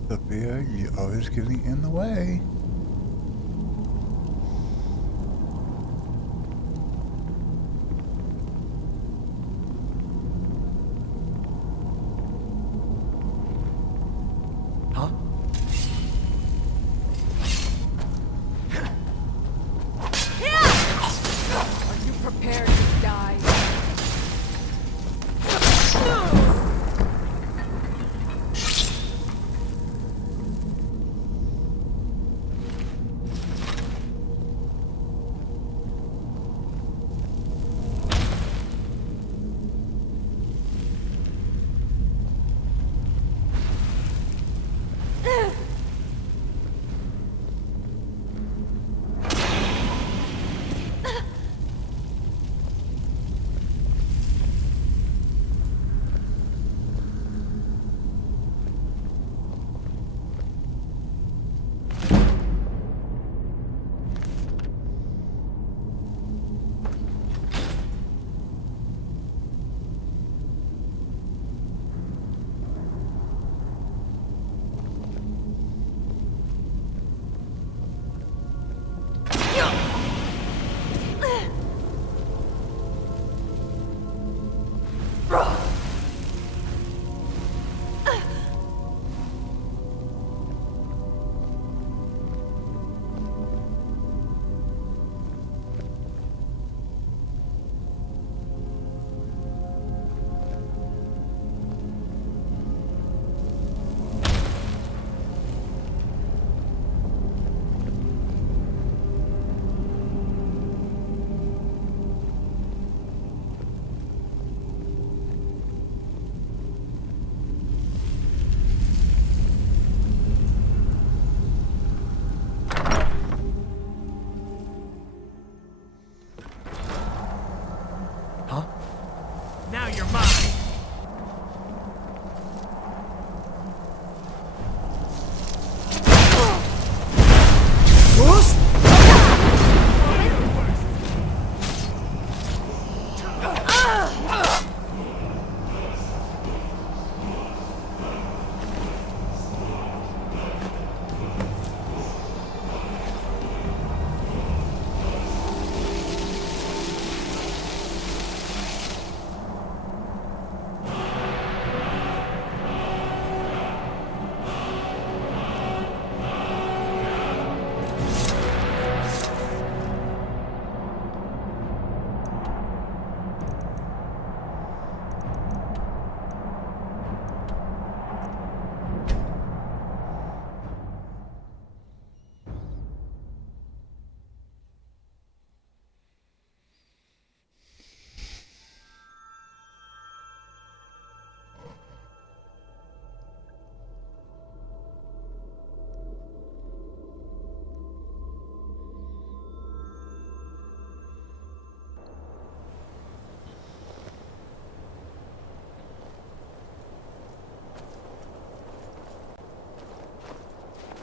Sophia, you're always getting in the way. Huh? Are you prepared to die?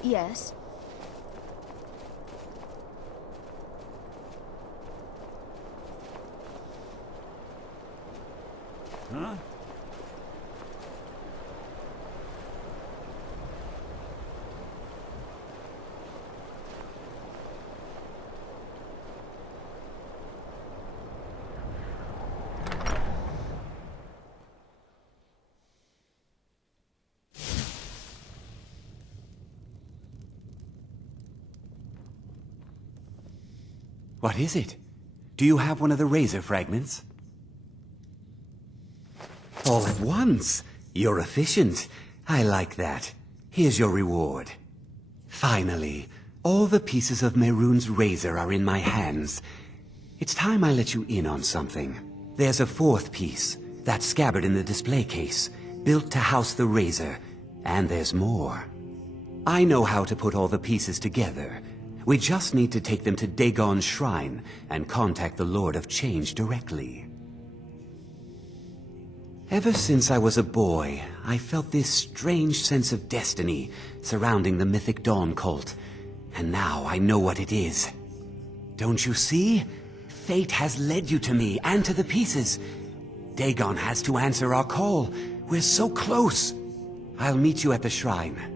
Yes? Huh? What is it? Do you have one of the razor fragments? All at once. You're efficient. I like that. Here's your reward. Finally, all the pieces of Mehrunes' razor are in my hands. It's time I let you in on something. There's a fourth piece, that scabbard in the display case, built to house the razor. And there's more. I know how to put all the pieces together. We just need to take them to Dagon's shrine and contact the Lord of Change directly. Ever since I was a boy, I felt this strange sense of destiny surrounding the mythic Dawn cult. And now I know what it is. Don't you see? Fate has led you to me and to the pieces. Dagon has to answer our call. We're so close. I'll meet you at the shrine.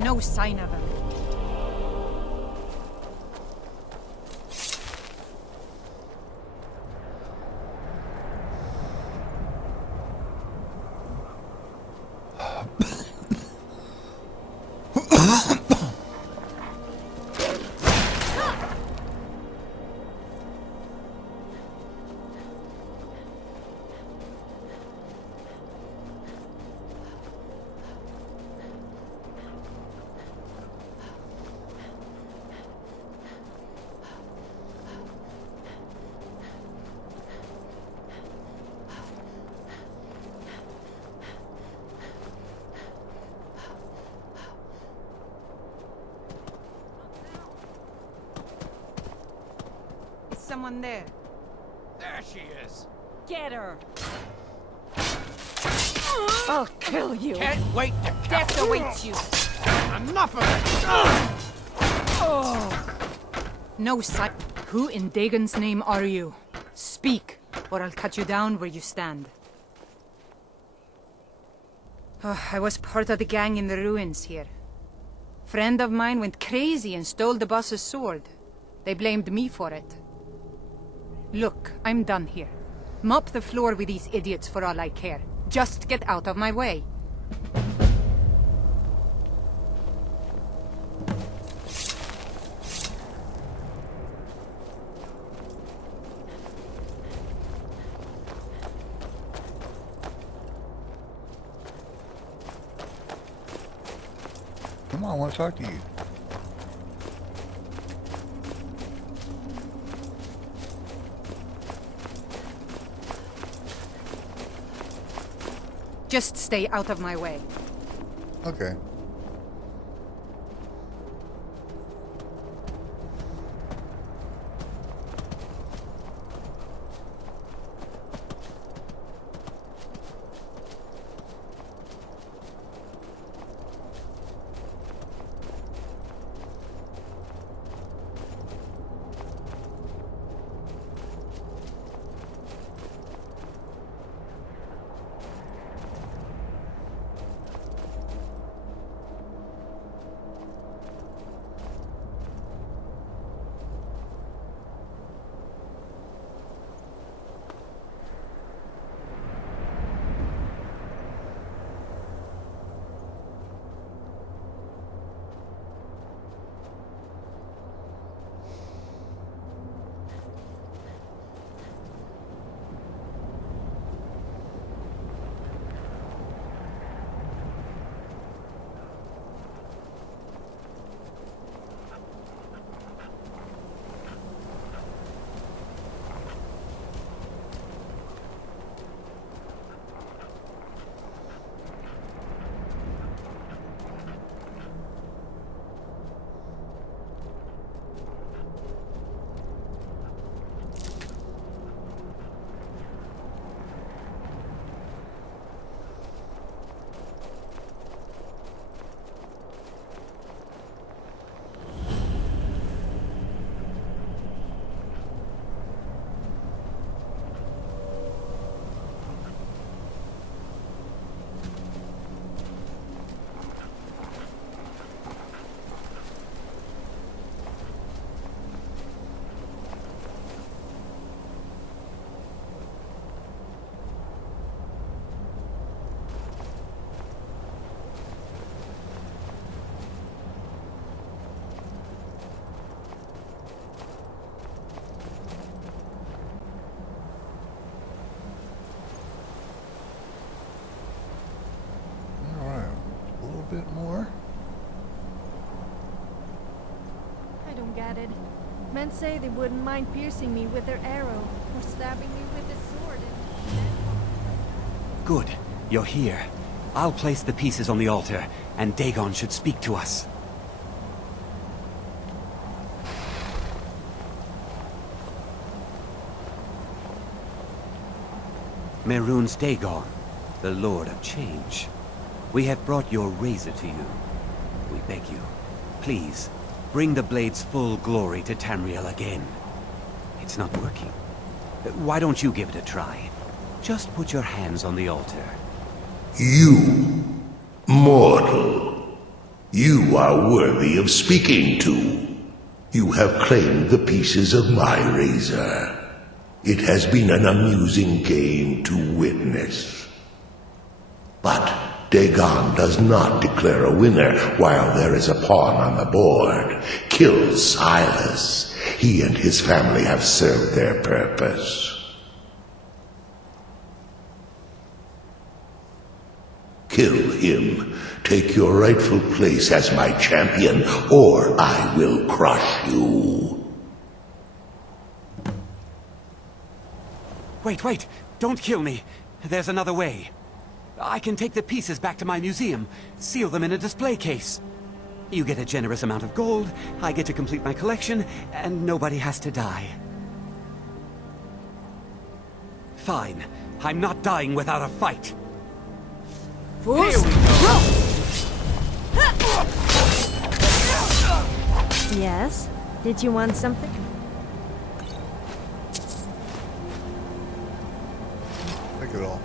No sign of him. Someone there. There she is. Get her. I'll kill you. Can't wait to Death awaits you. Enough of it! Oh. No sign. Who in Dagon's name are you? Speak, or I'll cut you down where you stand. Oh, I was part of the gang in the ruins here. Friend of mine went crazy and stole the boss's sword. They blamed me for it. Look, I'm done here. Mop the floor with these idiots for all I care. Just get out of my way. Come on, I want to talk to you. Just stay out of my way. Okay. Bit more. I don't get it. Men say they wouldn't mind piercing me with their arrow, or stabbing me with a sword and... Good. You're here. I'll place the pieces on the altar, and Dagon should speak to us. Mehrunes Dagon, the Lord of Change. We have brought your razor to you. We beg you, please, bring the blade's full glory to Tamriel again. It's not working. Why don't you give it a try? Just put your hands on the altar. You, mortal, you are worthy of speaking to. You have claimed the pieces of my razor. It has been an amusing game to witness. But Dagon does not declare a winner while there is a pawn on the board. Kill Silas. He and his family have served their purpose. Kill him. Take your rightful place as my champion, or I will crush you. Wait, don't kill me. There's another way. I can take the pieces back to my museum, seal them in a display case. You get a generous amount of gold, I get to complete my collection, and nobody has to die. Fine. I'm not dying without a fight. Here we go. Yes? Did you want something? Take it all.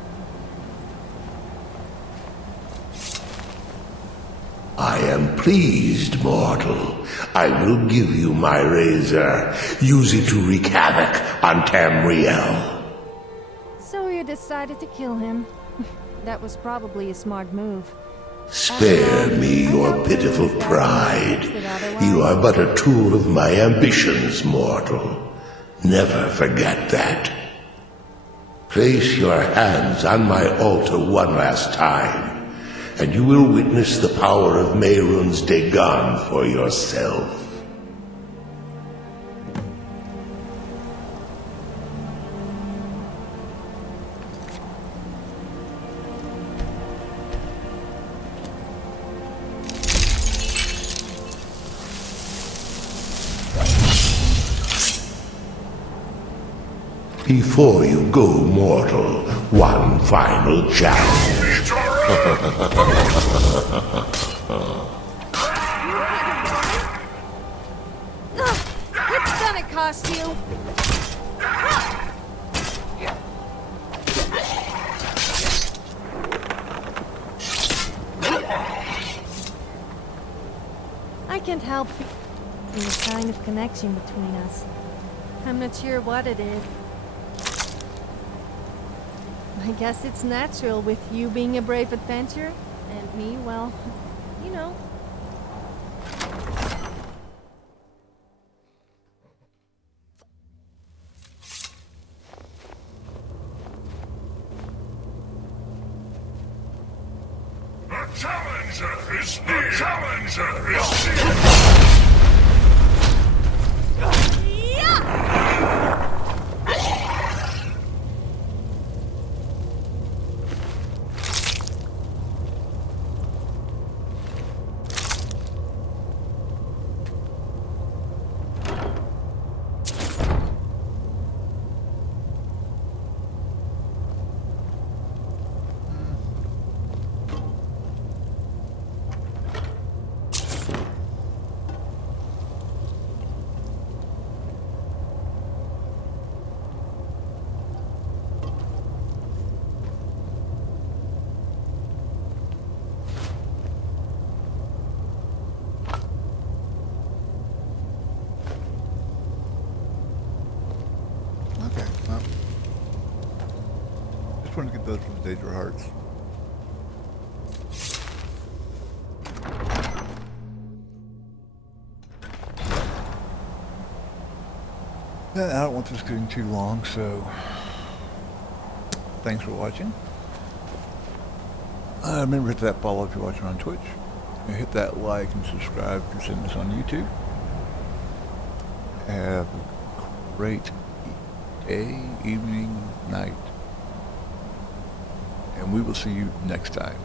I am pleased, mortal, I will give you my razor. Use it to wreak havoc on Tamriel. So you decided to kill him. That was probably a smart move. Spare me your pitiful pride. You are but a tool of my ambitions, mortal. Never forget that. Place your hands on my altar one last time, and you will witness the power of Mehrunes Dagon for yourself. Before you go, mortal, one final challenge. What's gonna cost you? I can't help feeling a kind of connection between us. I'm not sure what it is. I guess it's natural with you being a brave adventurer, and me, well, you know. The challenger is here! The challenger is here! Just wanted to get those from the Daedra Hearts. Yeah, I don't want this getting too long, so thanks for watching. Remember to hit that follow if you're watching on Twitch. And hit that like and subscribe if you're seeing this on YouTube. Have a great day, evening, night. And we will see you next time.